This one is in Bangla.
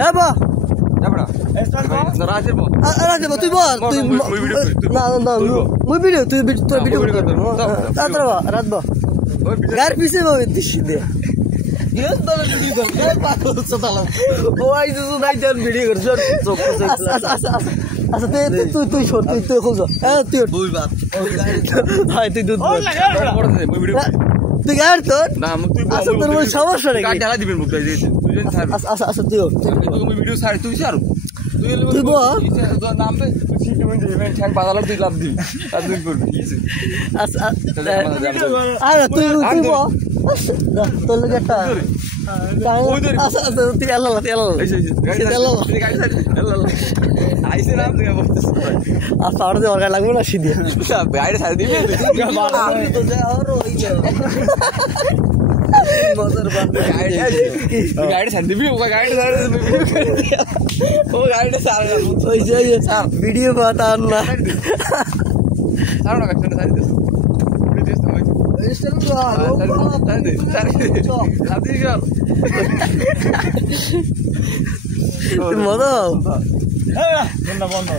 এ বা যাবড়া রাজের বল আরে তুই বল তুই না না মুই ভিডিও তুই তোর ভিডিও কর তাড়াতাড়ি বা রাত বা গার পিছে বা দিছি দে ইয়েস বল ভিডিও কর পাগল চতালা ও আইছো নাই জান ভিডিও কর চোখ আচ্ছা তুই শোন তুই খুঁজ তুই দুই বাপ ভাই তুই দুধ তুই গাড় তোর না তুই আচ্ছা তোর ওই সমস্যা নাকি কাট ঢালা দিবেন মুখ তুই যেন ছাড় আচ্ছা তুই তুমি ভিডিও ছাড় তুই ছাড় তুই বল তোর নাম দে তুই সিট মানে ইভেন্ট ঠ্যাং বাজালো তুই লাভ দি আর তুই করবি আচ্ছা আরে তুই বল তোর লাগে একটা আচ্ছা তুই আল্লাহ গাড়ি আইসে নাম তুই বলছিস আচ্ছা আর দে অর্ডার লাগবে না সিধে গাড়ি ছাড় দিবি তো যা আর ওই মজার বান্দা গাড়ি ছাড় দিবি ও গাড়ি ছাড় দিবি ও গাড়ি ছাড় ওই যে ভিডিও বাতা না ছাড় না কাছে ছাড় দে মজা বন্ধ